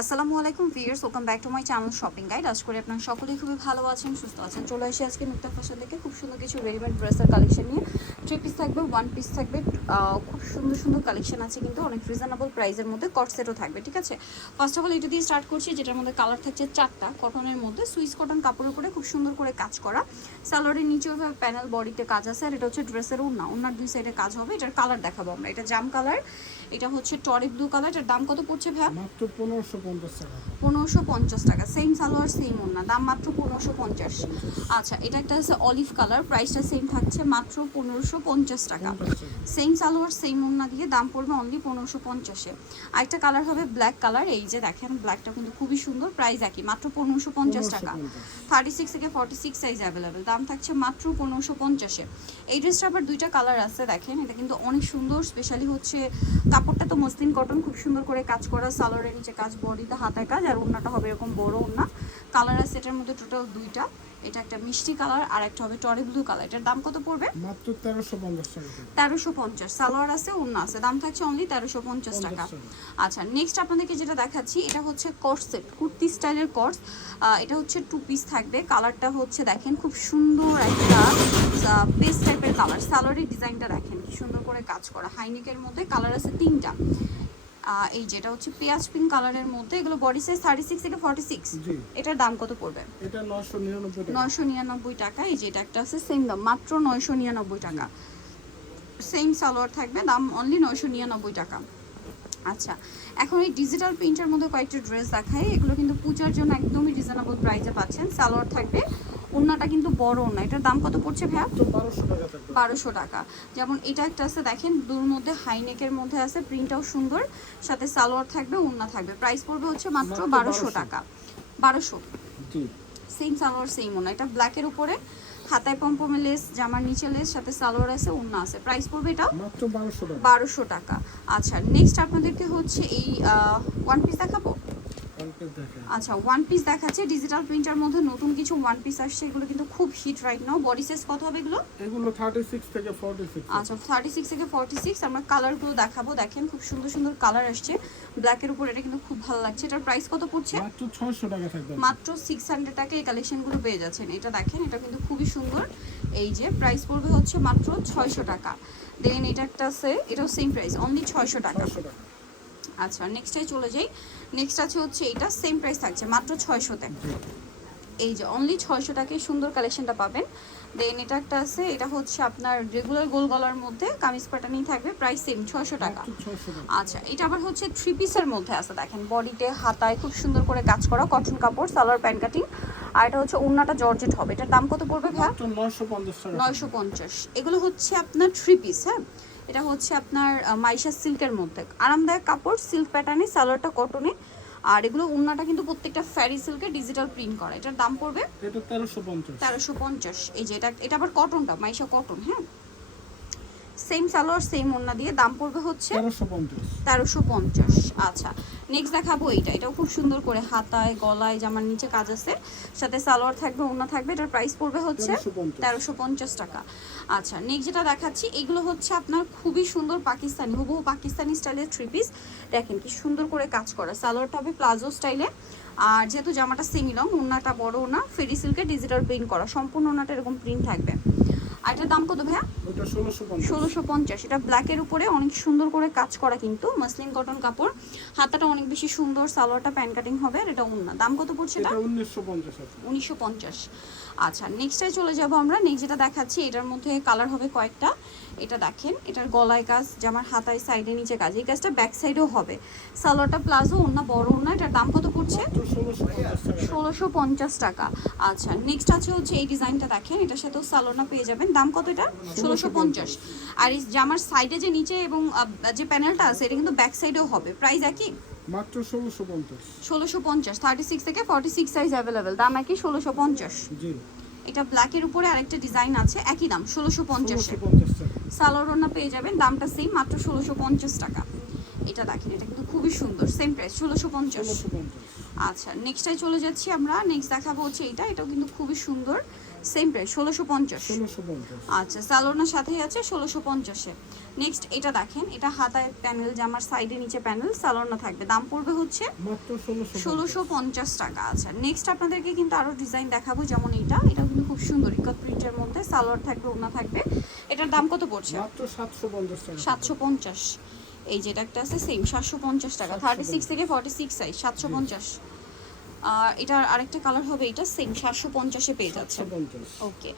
আসসালামু আলাইকুম viewers welcome back to my channel shopping guide. আজ করে আপনারা সকলেই খুবই ভালো আছেন, সুস্থ আছেন। চলে আসি আজকে মুক্তা ফ্যাশন থেকে খুব সুন্দর কিছু রেডিমেড ড্রেসের কালেকশন নিয়ে। থ্রি পিস থাকবে ওয়ান পিস থাকবে খুব সুন্দর সুন্দর কালেকশন আছে কিন্তু অনেক রিজনেবল প্রাইসের মধ্যে কট সেটও থাকবে, ঠিক আছে? ফার্স্ট অফ অল এটা দিয়ে স্টার্ট করছি, যেটার মধ্যে কালার থাকছে চারটা কটনের মধ্যে। সুইস কটন কাপড়ের উপরে খুব সুন্দর করে কাজ করা। সালোয়ারের নিচে ওইভাবে প্যানেল বডিতে কাজ আছে, আর এটা হচ্ছে ড্রেসের ওড়না। ওড়নার দুই সাইডে কাজ হবে, এটার কালার দেখাবো আমরা। এটা জাম কালার এটা হচ্ছে টরি ব্লু কালার এটার দাম কত পড়ছে ভ্যা মাত্র পনেরোশো পনেরোশো পঞ্চাশ টাকা সেম সালোয়ার সেম ওড়না দাম মাত্র পনেরোশো পঞ্চাশ। আচ্ছা এটা একটা আছে অলিভ কালার প্রাইসটা সেম থাকছে মাত্র পনেরোশো পঞ্চাশ টাকা। সেম সালোয়ার সেম ওড়না দিয়ে দাম পড়বে অনলি পনেরোশো পঞ্চাশে। আরেকটা কালার হবে ব্ল্যাক কালার এই যে দেখেন ব্ল্যাকটা কিন্তু খুবই সুন্দর প্রাইস একই মাত্র পনেরোশো পঞ্চাশ টাকা। থার্টি সিক্স থেকে ফর্টি সিক্স সাইজ অ্যাভেলেবেল দাম থাকছে মাত্র পনেরোশো পঞ্চাশে। এই ড্রেসটা আবার দুইটা কালার আছে দেখেন এটা কিন্তু অনেক সুন্দর স্পেশালি হচ্ছে কাপড়টা তো মসলিন কটন খুব সুন্দর করে কাজ করা সালোয়ারের নিচে কাজ বডিতে হাতায় কাজ আর ওড়নাটা হবে এরকম বড় ওড়না। কালার আছে এটার মধ্যে টোটাল দুইটা। এটা একটা মিষ্টি কালার আর একটা হবে টরি ব্লু কালার এটার দাম কত পড়বে? মাত্র তেরোশো পঞ্চাশ টাকা তেরোশো পঞ্চাশ। সালোয়ার আছে ওড়না আছে। দাম থাকছে অনলি তেরোশো পঞ্চাশ টাকা। আচ্ছা নেক্সট আপনাদেরকে যেটা দেখাচ্ছি এটা হচ্ছে কর্স সেট কুর্তি স্টাইলের কর্স এটা হচ্ছে টু পিস থাকবে। কালারটা হচ্ছে দেখেন খুব সুন্দর একটা পেস্ট টাইপের কালার সালোয়ারের ডিজাইনটা দেখেন কি সুন্দর করে কাজ করা। হাইনেকের মধ্যে কালার আছে তিনটা। এই যেটা হচ্ছে পেঁয়াজ পিঙ্ক কালারের মধ্যে এগুলো বডি সাইজ থার্টি সিক্স থেকে ফর্টি সিক্স এটার দাম কত পড়বে? নয়শো নিরানব্বই টাকা। এই যে এটা একটা আছে সেম দাম মাত্র নয়শো নিরানব্বই টাকা। সেম সালোয়ার থাকবে দাম অনলি নয়শো নিরানব্বই টাকা। আচ্ছা এখন এই ডিজিটাল প্রিন্টের মধ্যে কয়েকটা ড্রেস দেখাই। এগুলো কিন্তু পূজার জন্য একদমই রিজনেবল প্রাইসে পাচ্ছেন। সালোয়ার থাকবে ওড়নাটা কিন্তু বড় ওড়না। এটার দাম কত পড়ছে ভাইয়া? বারোশো টাকা বারোশো টাকা। যেমন এটা একটা আছে দেখেন দুর মধ্যে হাইনেকের মধ্যে আছে প্রিন্টটাও সুন্দর সাথে সালোয়ার থাকবে ওড়না থাকবে। প্রাইস পড়বে হচ্ছে মাত্র বারোশো টাকা। বারোশো। সেম সালোয়ার সেম ওনা এটা ব্ল্যাকের উপরে হাতায় পম্পমে লেস জামার নিচে লেস সাথে সালোয়ার আছে ওড়না আছে। প্রাইস পড়বে এটা? বারোশো টাকা। আচ্ছা নেক্সট আপনাদেরকে হচ্ছে এই ওয়ান পিস দেখাবো। আচ্ছা ওয়ান পিস দেখাচ্ছে ডিজিটাল প্রিন্টার মধ্যে নতুন কিছু ওয়ান পিস আসছে এগুলো কিন্তু খুব hit right now body size কত হবে এগুলো? এগুলো থার্টি সিক্স থেকে ফর্টি সিক্স আচ্ছা থার্টি সিক্স থেকে ফর্টি সিক্স আমরা কালারগুলো দেখাবো দেখেন খুব সুন্দর সুন্দর কালার আসছে। ব্ল্যাকের উপর এটা কিন্তু খুব ভালো লাগছে। এটার প্রাইস কত পড়ছে? মাত্র ছয়শো টাকা থাকবে। মাত্র সিক্স হান্ড্রেড টাকা এই কালেকশনগুলো পেয়ে যাচ্ছেন। এটা দেখেন এটা কিন্তু খুবই সুন্দর। এই যে প্রাইস পড়বে হচ্ছে মাত্র ছয়শো টাকা। দেন এটা একটা আছে এটাও সেম প্রাইস অনলি ছয়শো টাকা। ছয়শো টাকা। আচ্ছা নেক্সটে চলে যাই। নেক্সট আছে হচ্ছে এটা সেম প্রাইস থাকছে মাত্র ছয়শোতে। এই যে অনলি ছয়শো টাকায় সুন্দর কালেকশনটা পাবেন। দেন এটা একটা আছে এটা হচ্ছে আপনার রেগুলার গোল গলার মধ্যে কামিজ প্যাটার্নই থাকবে প্রাইস সেম ছয়শো টাকা। আচ্ছা এটা আবার হচ্ছে থ্রি পিসের মধ্যে আছে দেখেন বডিতে হাতায় খুব সুন্দর করে কাজ করা কটন কাপড় সালোয়ার প্যান্ট কাটিং আর এটা হচ্ছে ওড়নাটা জর্জেট হবে। এটার দাম কত পড়বে ভাই নয়শো পঞ্চাশ এগুলো হচ্ছে আপনার থ্রি পিস হ্যাঁ? এটা হচ্ছে আপনার মাইশা সিল্কের মধ্যে। আরামদায়ক কাপড় সিল্ক প্যাটার্নে সালোয়ারটা কটনে। আর এগুলো উন্নাটা কিন্তু প্রত্যেকটা ফ্যারি সিল্কের ডিজিটাল প্রিন্ট করা। এটার দাম পড়বে তেরোশো পঞ্চাশ। তেরোশো পঞ্চাশ। এই যে এটা এটা আবার কটনটা মাইশা কটন হ্যাঁ? সেম সালোয়ার সেম ওড়না দিয়ে দাম পড়বে হচ্ছে তেরোশো পঞ্চাশ। আচ্ছা নেক্সট দেখাবো এইটা। এটাও খুব সুন্দর করে হাতায় গলায় জামার নিচে কাজ আছে। সাথে সালোয়ার থাকবে ওড়না থাকবে এটার প্রাইস পড়বে হচ্ছে তেরোশো পঞ্চাশ। টাকা। আচ্ছা নেক্সট যেটা দেখাচ্ছি এগুলো হচ্ছে আপনার খুবই সুন্দর পাকিস্তানি হুবহু পাকিস্তানি স্টাইলের থ্রি পিস দেখেন কি সুন্দর করে কাজ করা। সালোয়ারটা হবে প্লাজো স্টাইলে। আর যেহেতু জামাটা সেমি লং ওড়নাটা বড় ওড়না ফেরি সিল্কের ডিজিটাল প্রিন্ট করা। সম্পূর্ণ ওড়নাটা এরকম প্রিন্ট থাকবে। আর এটার দাম কত ভাইয়া? ষোলোশো পঞ্চাশ। এটা ব্ল্যাকের উপরে অনেক সুন্দর করে কাজ করা কিন্তু মাসলিন কটন কাপড়। হাতাটা অনেক বেশি সুন্দর সালোয়ারটা প্যান্ট কাটিং হবে আর এটা উন্না দাম কত পড়ছে এটা? উনিশশো পঞ্চাশ আচ্ছা নেক্সটে চলে যাব আমরা। নেক্সট যেটা দেখাচ্ছি এটার মধ্যে কালার হবে কয়েকটা। এটা দেখেন এটার গলায় কাজ জামার হাতায় সাইডে নিচে কাজ এই কাজটা ব্যাক সাইডেও হবে। সালোয়ারটা প্লাজো অন্য বড় অন্য এটার দাম কত পড়ছে? ষোলোশো পঞ্চাশ টাকা। আচ্ছা নেক্সট আছে হচ্ছে এই ডিজাইনটা দেখেন এটার সাথেও সালোনা পেয়ে যাবেন। দাম কত এটা? ষোলোশো পঞ্চাশ। আর এই জামার সাইডে যে নিচে এবং যে প্যানেলটা আছে এটা কিন্তু ব্যাক সাইডেও হবে। প্রাইস একই? মাত্র ষোলোশো পঞ্চাশ। ষোলোশো পঞ্চাশ। থার্টি সিক্স থেকে ফর্টি সিক্স সাইজ অ্যাভেলেবেল দাম একই ষোলোশো পঞ্চাশ। জি। এটা ব্ল্যাকের উপরে আরেকটা ডিজাইন আছে একই দাম ষোলোশো পঞ্চাশ সালোয়ার ওড়না পেয়ে যাবেন দামটা সেম মাত্র ষোলোশো পঞ্চাশ টাকা। এটা দেখেন এটা কিন্তু খুবই সুন্দর সেম প্রাইস ষোলোশো পঞ্চাশ। ষোলোশো পঞ্চাশ। আচ্ছা নেক্সটটাই চলে যাচ্ছি আমরা নেক্সট দেখাবো হচ্ছে এটা এটাও কিন্তু খুবই সুন্দর। সেম প্রাইস ষোলোশো পঞ্চাশ। আচ্ছা সালোনার সাথেই আছে ষোলোশো পঞ্চাশে। নেক্সট এটা দেখেন এটা হাতায় প্যানেল জামার সাইডে নিচে প্যানেল সালোয়ার থাকবে। দাম পড়বে হচ্ছে ষোলোশো পঞ্চাশ। টাকা আচ্ছা। নেক্সট আপনাদেরকে কিন্তু আরও ডিজাইন দেখাবো যেমন এটা। এটা কিন্তু খুব সুন্দর ইকত প্রিন্টের মধ্যে সালোয়ার থাকবে ওনা থাকবে। এটার দাম কত পড়ছে? সাতশো পঞ্চাশ এই যেটা একটা আছে সেম সাতশো পঞ্চাশ টাকা। থার্টি সিক্স থেকে ফর্টি সিক্স সাইজ সাতশো পঞ্চাশ। আর এটার আরেকটা কালার হবে এটা সেম সাতশো পঞ্চাশে পেয়ে যাচ্ছে ওকে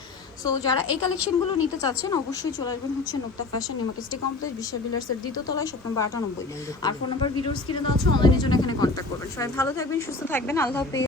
সো যারা এই কালেকশনগুলো নিতে চাচ্ছেন অবশ্যই চলে আসবেন হচ্ছে নোক্তা ফ্যাশন নিমাকিস্টি কমপ্লেক্স বিশ্ব বিলার্সের দ্বিতীয়তলায় নম্বর আটানব্বই। আর ফোন নাম্বার ভিডিওস কিনে দেওয়া আছে অনলাইনের জন্য এখানে কন্ট্যাক্ট করবেন। সবাই ভালো থাকবেন সুস্থ থাকবেন আল্লাহ হাফেজ।